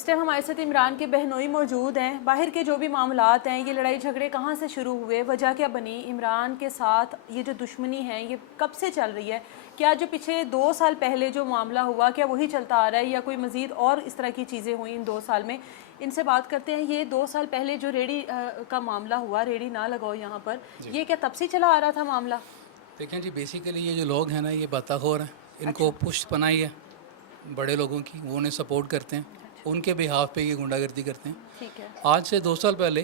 इस टाइम हमारे साथ इमरान के बहनोई मौजूद हैं। बाहर के जो भी मामलात हैं, ये लड़ाई झगड़े कहाँ से शुरू हुए, वजह क्या बनी, इमरान के साथ ये जो दुश्मनी है ये कब से चल रही है, क्या जो पिछले 2 साल पहले जो मामला हुआ क्या वही चलता आ रहा है या कोई मज़ीद और इस तरह की चीज़ें हुई इन 2 साल में। इनसे बात करते हैं। ये 2 साल पहले जो रेडी का मामला हुआ, रेडी ना लगाओ यहाँ पर, ये क्या तब से चला आ रहा था मामला? देखें जी, बेसिकली ये जो लोग हैं ना, ये बाताखोर हैं। इनको पुश्त पनाही है बड़े लोगों की, वो उन्हें सपोर्ट करते हैं, उनके बिहाफ पे ये गुंडागर्दी करते हैं। ठीक है। आज से 2 साल पहले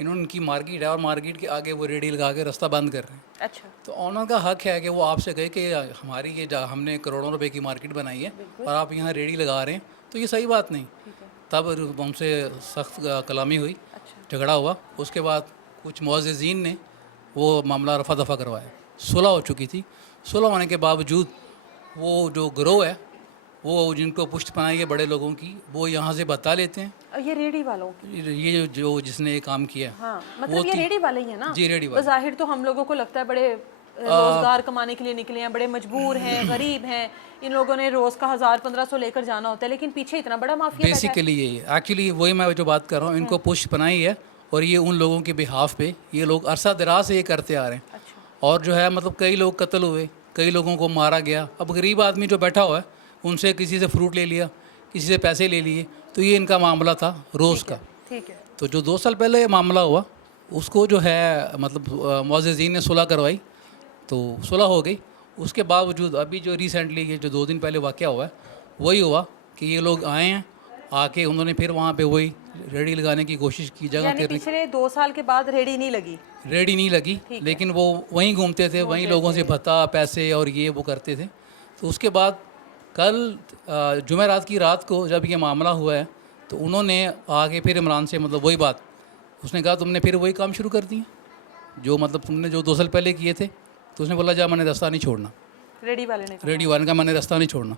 इन्होंने उनकी मार्केट है और मार्केट के आगे वो रेडी लगा के रास्ता बंद कर रहे हैं। अच्छा। तो ऑनर का हक है कि वो आपसे कहे कि हमारी ये हमने करोड़ों रुपए की मार्केट बनाई है और आप यहाँ रेडी लगा रहे हैं, तो ये सही बात नहीं। तब उनसे सख्त कलामी हुई, झगड़ा हुआ। उसके बाद कुछ मुअज़्ज़िज़ीन ने वो मामला रफा दफ़ा करवाया। सुलह हो चुकी थी। सुलह होने के बावजूद वो जो गिरोह है, वो जिनको पुश्त पनाही है बड़े लोगों की, वो यहाँ से बता लेते हैं। और ये रेडी वालों की? ये जो जिसने ये काम किया, हाँ, मतलब ये रेडी वाले ही है ना? जी, रेडी वाले। बज़ाहिर तो हम लोगों को लगता है बड़े रोजगार कमाने के लिए निकले हैं, बड़े मजबूर हैं, गरीब हैं, इन लोगों ने रोज़ का 1000-1500 लेकर जाना होता है, लेकिन पीछे इतना बड़ा माफिया बैठा है। बेसिकली ये एक्चुअली वही मैं जो बात कर रहा हूँ, इनको पुश्त पनाही है और ये उन लोगों के बिहाफ पे ये लोग अरसा दराज से ये करते आ रहे हैं। अच्छा। और जो है मतलब कई लोग कत्ल हुए, कई लोगों को मारा गया। अब गरीब आदमी जो बैठा हुआ है, उनसे किसी से फ्रूट ले लिया, किसी से पैसे ले लिए, तो ये इनका मामला था रोज़ का। ठीक है। तो जो 2 साल पहले ये मामला हुआ, उसको जो है मतलब मुअज़्ज़िज़ीन ने सुलह करवाई, तो सुलह हो गई। उसके बावजूद अभी जो रिसेंटली ये जो 2 दिन पहले वाक़या हुआ है, वही हुआ कि ये लोग आए हैं, आके उन्होंने फिर वहाँ पे वही रेडी लगाने की कोशिश की, जगह यानी फिरने पिछले 2 साल के बाद रेडी नहीं लगी? रेडी नहीं लगी, लेकिन वो वहीं घूमते थे, वहीं लोगों से भत्ता पैसे और ये वो करते थे। तो उसके बाद कल जुमेरात की रात को जब ये मामला हुआ है, तो उन्होंने आके फिर इमरान से मतलब वही बात, उसने कहा तुमने फिर वही काम शुरू कर दिए जो मतलब तुमने जो 2 साल पहले किए थे। तो उसने बोला जा, मैंने रास्ता नहीं छोड़ना। रेडी वाले ने कहा। रेडी वाले का मैंने रास्ता नहीं छोड़ना।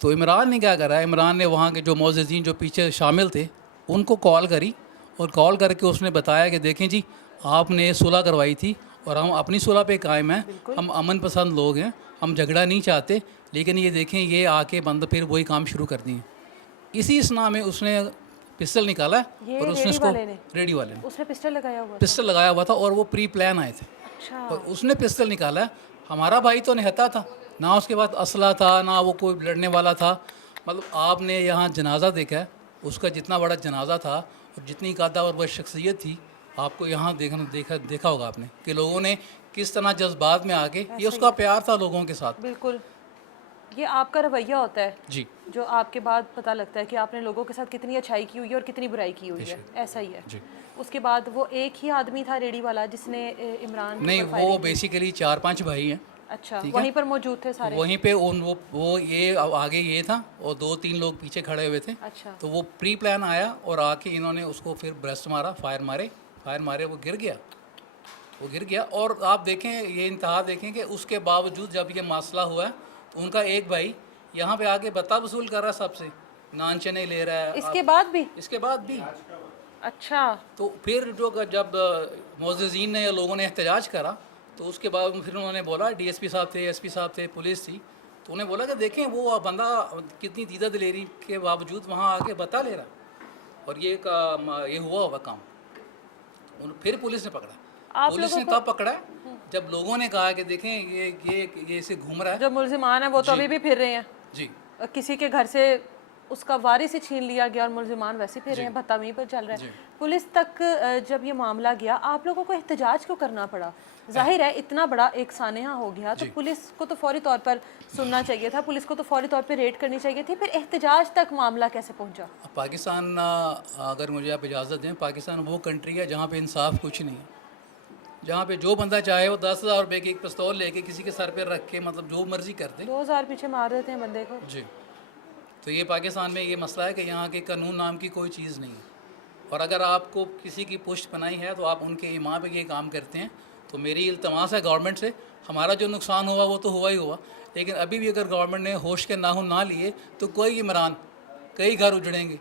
तो इमरान ने क्या करा, इमरान ने वहाँ के जो मुअज़्ज़िज़ीन जो पीछे शामिल थे उनको कॉल करी और कॉल करके उसने बताया कि देखें जी, आपने सुलह करवाई थी और हम अपनी सुलह पे कायम हैं, हम अमन पसंद लोग हैं, हम झगड़ा नहीं चाहते, लेकिन ये देखें ये आके बंद फिर वही काम शुरू कर दिए। इसी स्ना में उसने पिस्टल निकाला और उसने उसको रेडी वाले ने उसने पिस्टल लगाया हुआ था? पिस्टल लगाया हुआ था और वो प्री प्लान आए थे। अच्छा। और उसने पिस्टल निकाला। हमारा भाई तो निहत्था था, ना उसके बाद असला था, ना वो कोई लड़ने वाला था। मतलब आपने यहाँ जनाजा देखा है, उसका जितना बड़ा जनाजा था और जितनी कादा और वह शख्सियत थी, आपको यहाँ देखा होगा आपने कि लोगों ने किस तरह जज्बात में आके, ये उसका प्यार था लोगों के साथ। बिल्कुल, ये आपका रवैया होता है जी, जो आपके बाद पता लगता है कि आपने लोगों के साथ कितनी अच्छाई की हुई है और कितनी बुराई की हुई है, ऐसा ही है जी। उसके बाद वो एक ही आदमी था रेडी वाला जिसने इमरान के नहीं, ऊपर वो फायरिंग की? बेसिकली 4-5 भाई हैं। अच्छा, ठीक है। वहीं पर मौजूद थे सारे? वहीं पे उन वो ये आगे ये था और 2-3 लोग पीछे खड़े हुए थे। अच्छा। तो वो प्री प्लान आया और आके इन्होंने उसको फिर ब्रेस्ट मारा, फायर मारे, वो गिर गया। और आप देखें, ये इंतहा देखें कि उसके बावजूद जब ये मसला हुआ है, तो उनका एक भाई यहाँ पे आके बता वसूल कर रहा है सबसे, नान चने ले रहा है। इसके बाद भी? इसके बाद भी। अच्छा। तो फिर जो जब मुअज़्ज़िज़ीन ने या लोगों ने एहतजाज करा, तो उसके बाद फिर उन्होंने बोला, डीएसपी साहब थे, एसपी साहब थे, पुलिस थी, तो उन्हें बोला कि देखें वो बंदा कितनी दीदा दिलेरी के बावजूद वहाँ आके बता ले रहा, और ये हुआ काम। फिर पुलिस ने पकड़ा। पुलिस ने तब पकड़ा जब लोगों ने कहा कि देखें ये इसे घूम रहा है। जो मुल्जिमान है वो तो अभी भी फिर रहे हैं जी। किसी के घर से उसका वारिस ही छीन लिया गया और मुल्जिमान वैसे फिर रहे हैं, भत्ता वहीं पर चल रहा है। पुलिस तक जब ये मामला गया, आप लोगों को एहतजाज क्यों करना पड़ा? जाहिर है इतना बड़ा एक सानेहा हो गया तो पुलिस को तो फौरी तौर पर सुनना चाहिए था, पुलिस को तो फौरी तौर पर रेड करनी चाहिए थी, फिर एहतजाज तक मामला कैसे पहुंचा? पाकिस्तान, अगर मुझे आप इजाज़त दें, पाकिस्तान वो कंट्री है जहाँ पे इंसाफ कुछ नहीं है, जहाँ पे जो बंदा चाहे वो 10,000 रुपये की एक पिस्तौल लेके किसी के सर पे रख के मतलब जो मर्जी करते। 2000 पीछे मार देते हैं बंदे को। जी। तो ये पाकिस्तान में ये मसला है कि यहाँ के कानून नाम की कोई चीज़ नहीं है, और अगर आपको किसी की पुश्त पनाही है तो आप उनके ईमान पे ये काम करते हैं। तो मेरी इल्तमास है गवर्नमेंट से, हमारा जो नुकसान हुआ वो तो हुआ ही हुआ, लेकिन अभी भी अगर गवर्नमेंट ने होश के नाखून ना लिए तो कोई इमरान, कई घर उजड़ेंगे।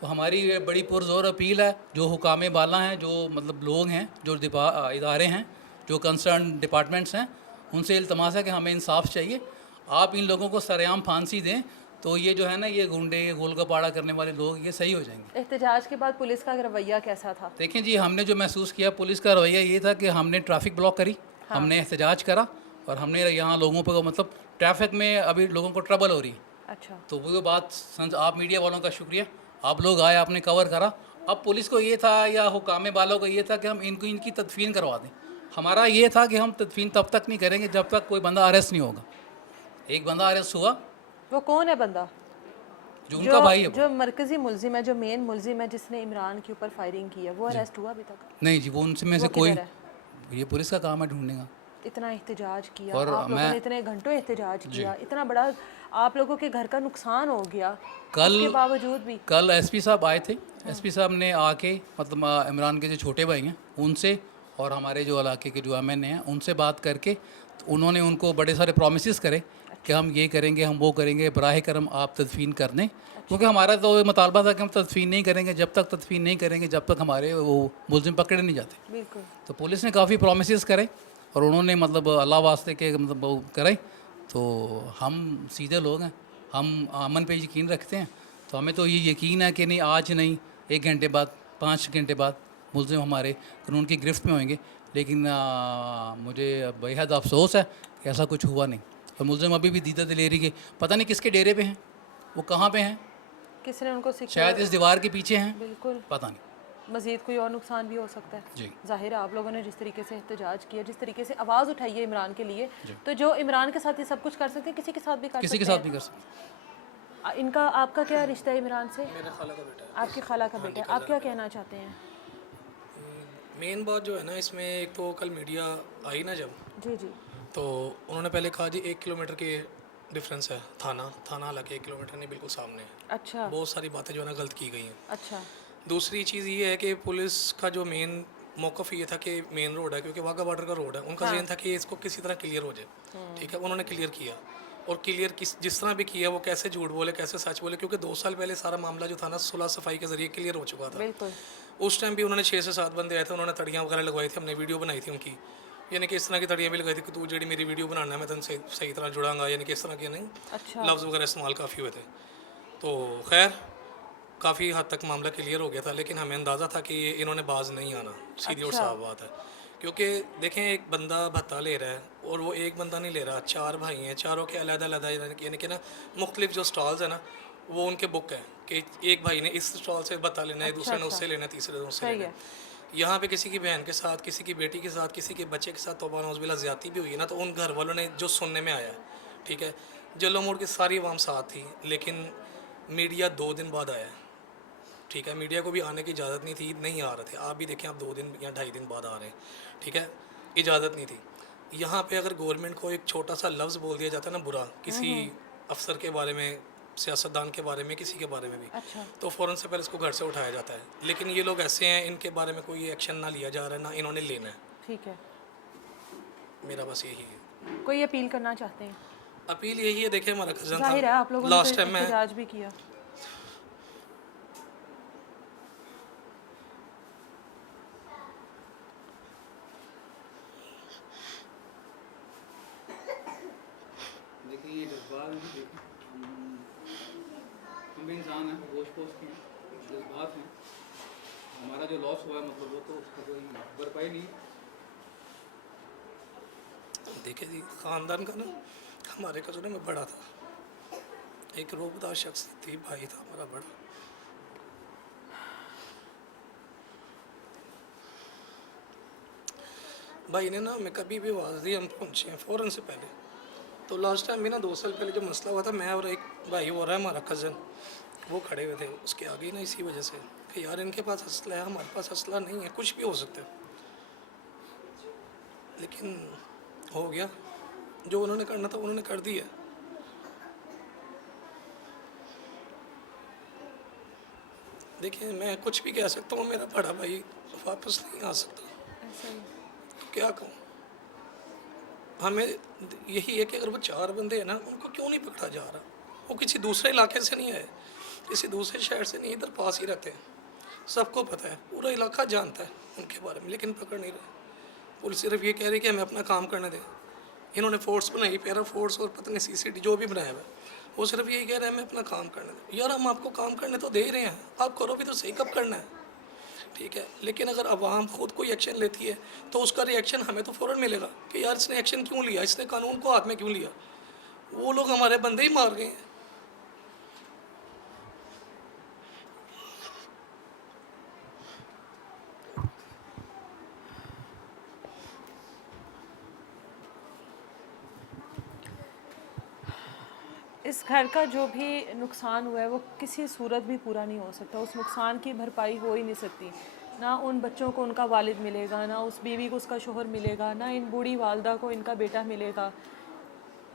तो हमारी ये बड़ी पुरज़ोर अपील है, जो हुकामे बाला हैं, जो मतलब लोग हैं, जो इदारे हैं, जो कंसर्न डिपार्टमेंट्स हैं, उनसे इल्तमास है कि हमें इंसाफ चाहिए। आप इन लोगों को सरेआम फांसी दें तो ये जो है ना, ये गुंडे, ये गोलगप्पाड़ा करने वाले लोग, ये सही हो जाएंगे। एहतजाज के बाद पुलिस का रवैया कैसा था? देखें जी, हमने जो महसूस किया पुलिस का रवैया ये था कि हमने ट्रैफिक ब्लॉक करी, हमने एहतजाज करा, और हमने यहाँ लोगों पर, मतलब ट्रैफिक में अभी लोगों को ट्रबल हो रही है, अच्छा, तो वो बात आप मीडिया वालों का शुक्रिया, आप लोग आए, आपने कवर करा। अब पुलिस को ये था, या हुकाम वालों को ये था कि हम इनकी तदफीन करवा दें। हमारा ये था कि हम तदफीन तब तक नहीं करेंगे जब तक कोई बंदा अरेस्ट नहीं होगा। एक बंदा अरेस्ट हुआ, वो कौन है बंदा? जो उनका भाई है वो। जो मरकजी मुलजिम है, जो मेन मुलजिम है जिसने इमरान के ऊपर फायरिंग की है, वो अरेस्ट हुआ अभी तक? नहीं जी, वो उनसे में से वो कोई, किधर है? ये पुलिस का काम है ढूंढने का। इतना एहतजाज किया और आप लोगों ने, इतने घंटों एहतजाज किया, इतना बड़ा आप लोगों के घर का नुकसान हो गया, उसके बावजूद भी कल एसपी साहब आए थे। एसपी साहब ने आके, मतलब इमरान के जो छोटे भाई हैं उनसे, और हमारे जो इलाके के जो एमएनए हैं उनसे बात करके, तो उन्होंने उनको बड़े सारे प्रोमिस करे कि हम ये करेंगे, हम वो करेंगे, बराह करम आप तदफीन कर दें। क्योंकि हमारा तो ये मुतालबा था कि हम तदफीन नहीं करेंगे, जब तक तदफीन नहीं करेंगे जब तक हमारे वो मुलजिम पकड़े नहीं जाते। बिल्कुल। तो पुलिस ने काफ़ी प्रोमिस करे, और उन्होंने मतलब अल्लाह वास्ते के मतलब वो करे। तो हम सीधे लोग हैं, हम अमन पे यकीन रखते हैं, तो हमें तो ये यकीन है कि नहीं, आज नहीं, 1 घंटे बाद, 5 घंटे बाद मुलजिम हमारे कानून की गिरफ्त में होंगे। लेकिन मुझे बेहद अफसोस है कि ऐसा कुछ हुआ नहीं, और मुलजिम अभी भी दीदा दिलेरी के पता नहीं किसके डेरे पे हैं, वो कहाँ पे हैं, किसने उनको सिखाया? शायद इस दीवार के पीछे हैं, बिल्कुल। पता नहीं मज़ीद कोई और नुकसान भी हो सकता है। जी। ज़ाहिर है आप लोगों ने जिस तरीके से एहतजाज किया, जिस तरीके से आवाज़ उठाई है इमरान के लिए, तो जो इमरान के साथ ये सब कुछ कर सकते हैं, किसी के साथ भी कर किसी के सकते साथ भी कर सकते। हैं। इनका आपका क्या रिश्ता है इमरान से? मेरा खाला का बेटा है। आपकी खाला का बेटा है। आप क्या कहना चाहते हैं? मेन बात जो है ना इसमें, एक तो कल मीडिया आई ना जब, जी जी। तो उन्होंने पहले कहा जी 1 किलोमीटर के डिफरेंस है, थाना हालांकि 1 किलोमीटर नहीं, बिल्कुल सामने है। अच्छा बहुत सारी बातें जो है ना गलत की गई हैं। अच्छा। दूसरी चीज़ ये है कि पुलिस का जो मेन मौक़िफ़ ये था कि मेन रोड है, क्योंकि वाघा बॉर्डर का रोड है, उनका ज़हन था कि इसको किसी तरह क्लियर हो जाए। ठीक है, उन्होंने क्लियर किया, और क्लियर जिस तरह भी किया, वो कैसे झूठ बोले कैसे सच बोले, क्योंकि 2 साल पहले सारा मामला जो था ना सुलह सफाई के ज़रिए क्लियर हो चुका था। बिल्कुल। उस टाइम भी उन्होंने 6 से 7 बंदे आए थे, उन्होंने तड़ियाँ वगैरह लगवाई थी, हमने वीडियो बनाई थी उनकी, यानी कि इस तरह की तड़ियाँ भी लगाई थी कि तू जी मेरी वीडियो बनाना है, मैं तुम सही तरह जुड़ाऊंगा, यानी कि इस तरह के नहीं अच्छा। लफ्ज़ वगैरह इस्तेमाल काफ़ी हुए थे। तो खैर काफ़ी हद तक मामला क्लियर हो गया था, लेकिन हमें अंदाज़ा था कि इन्होंने बाज नहीं आना, सीधी और साफ बात है। क्योंकि देखें, एक बंदा भत्ता ले रहा है, और वो एक बंदा नहीं ले रहा, 4 भाई हैं, चारों के अलग-अलग यानी कि ना मुख्तलिफ जो स्टॉल्स हैं ना, वो उनके बुक है कि एक भाई ने इस स्टॉल से भत्ता लेना है, दूसरे ने उससे लेना है, तीसरे ने उससे लेना है। यहाँ पे किसी की बहन के साथ, किसी की बेटी के साथ, किसी के बच्चे के साथ तौबा नौज़बिल्लाह ज़्यादती भी हुई है ना, तो उन घर वालों ने जो सुनने में आया, ठीक है, जल्लो मोड़ की सारी आवाम साथ थी, लेकिन मीडिया 2 दिन बाद आया। ठीक है, मीडिया को भी आने की इजाज़त नहीं थी, नहीं आ रहे थे, आप भी देखें, आप 2 दिन या 2.5 दिन बाद आ रहे हैं। ठीक है, इजाज़त नहीं थी। यहाँ पे अगर गवर्नमेंट को एक छोटा सा लफ्ज़ बोल दिया जाता है ना बुरा, किसी अफसर के बारे में, सियासतदान के बारे में, किसी के बारे में भी, अच्छा। तो फ़ौरन से पहले इसको घर से उठाया जाता है। लेकिन ये लोग ऐसे हैं, इनके बारे में कोई एक्शन ना लिया जा रहा है, ना इन्होंने लेना है। ठीक है। मेरा बस यही है। कोई अपील करना चाहते हैं? अपील यही है, देखें हमारा कज़न ज़ाहिर है आप था लोगों ने लास्ट तो टाइम, मैं एहतजाज भी किया। देखिए ये जज्बात हम भी इंसान हैं, गोश्त पोस्ट हैं, जज्बात हैं। हमारा जो लॉस हुआ है, मतलब वो तो उसका कोई भरपाई नहीं। देखिए जी, ख़ानदान का ना हमारे कज़न में बड़ा था, एक रोबदार शख्स थी, भाई था हमारा बड़ा। भाई ने ना हमें कभी भी आवाज़ दी, हम पहुँचे हैं फ़ौरन से पहले। तो लास्ट टाइम भी ना 2 साल पहले जो मसला हुआ था, मैं और एक भाई हो रहा है हमारा कज़न, वो खड़े हुए थे उसके आगे ना, इसी वजह से कि यार इनके पास असला है, हमारे पास असला नहीं है, कुछ भी हो सकता है। लेकिन हो गया, जो उन्होंने करना था उन्होंने कर दिया। देखिए, मैं कुछ भी कह सकता हूँ, मेरा बड़ा भाई वापस नहीं आ सकता, तो क्या कहूँ। हमें यही है कि अगर वो 4 बंदे हैं ना, उनको क्यों नहीं पकड़ा जा रहा। वो किसी दूसरे इलाके से नहीं आए, किसी दूसरे शहर से नहीं, इधर पास ही रहते हैं, सबको पता है, पूरा इलाका जानता है उनके बारे में, लेकिन पकड़ नहीं रहे। पुलिस सिर्फ ये कह रही है कि हमें अपना काम करने दें। इन्होंने फोर्स बनाई, पैरा फोर्स और पता नहीं CCTV जो भी बनाया हुआ है, वो सिर्फ यही कह रहे हैं हमें अपना काम करने दें। यार हम आपको काम करने तो दे रहे हैं, आप करो भी तो सही, कब करना है? ठीक है, लेकिन अगर अवाम खुद कोई एक्शन लेती है तो उसका रिएक्शन हमें तो फ़ौरन मिलेगा कि यार इसने एक्शन क्यों लिया, इसने कानून को हाथ में क्यों लिया। वो लोग हमारे बंदे ही मार गए हैं। इस घर का जो भी नुकसान हुआ है वो किसी सूरत भी पूरा नहीं हो सकता, उस नुकसान की भरपाई हो ही नहीं सकती। ना उन बच्चों को उनका वालिद मिलेगा, ना उस बीवी को उसका शोहर मिलेगा, ना इन बूढ़ी वालदा को इनका बेटा मिलेगा।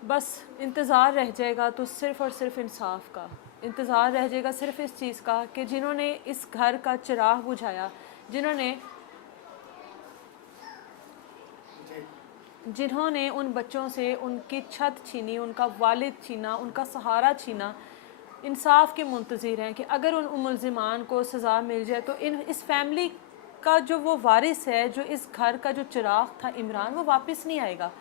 बस इंतज़ार रह जाएगा तो सिर्फ़ और सिर्फ इंसाफ का इंतज़ार रह जाएगा, सिर्फ इस चीज़ का कि जिन्होंने इस घर का चिराग बुझाया, जिन्होंने उन बच्चों से उनकी छत छीनी, उनका वालिद छीना, उनका सहारा छीना, इंसाफ के मुंतज़िर हैं कि अगर उन मुलज़िमान को सज़ा मिल जाए तो इस फैमिली का जो वो वारिस है, जो इस घर का जो चिराग था इमरान, वो वापस नहीं आएगा।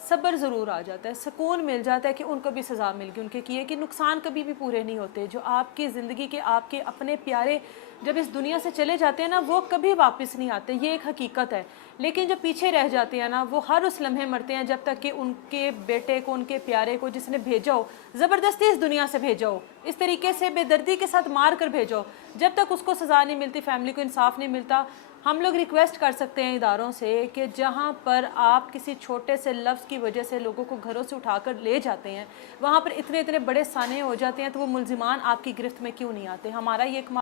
सब्र ज़रूर आ जाता है, सुकून मिल जाता है कि उनको भी सज़ा मिल गई उनके किए, कि नुकसान कभी भी पूरे नहीं होते। जो आपकी ज़िंदगी के आपके अपने प्यारे जब इस दुनिया से चले जाते हैं ना, वो कभी वापस नहीं आते, ये एक हकीकत है। लेकिन जो पीछे रह जाते हैं ना, वो हर उस लम्हे मरते हैं जब तक कि उनके बेटे को, उनके प्यारे को जिसने भेजा हो, ज़बरदस्ती इस दुनिया से भेजा हो, इस तरीके से बेदर्दी के साथ मार कर भेजा हो, जब तक उसको सज़ा नहीं मिलती, फैमिली को इंसाफ नहीं मिलता। हम लोग रिक्वेस्ट कर सकते हैं इदारों से कि जहाँ पर आप किसी छोटे से लफ्ज़ की वजह से लोगों को घरों से उठाकर ले जाते हैं, वहाँ पर इतने इतने बड़े साने हो जाते हैं, तो वो मुलजिमान आपकी गिरफ्त में क्यों नहीं आते। हमारा ये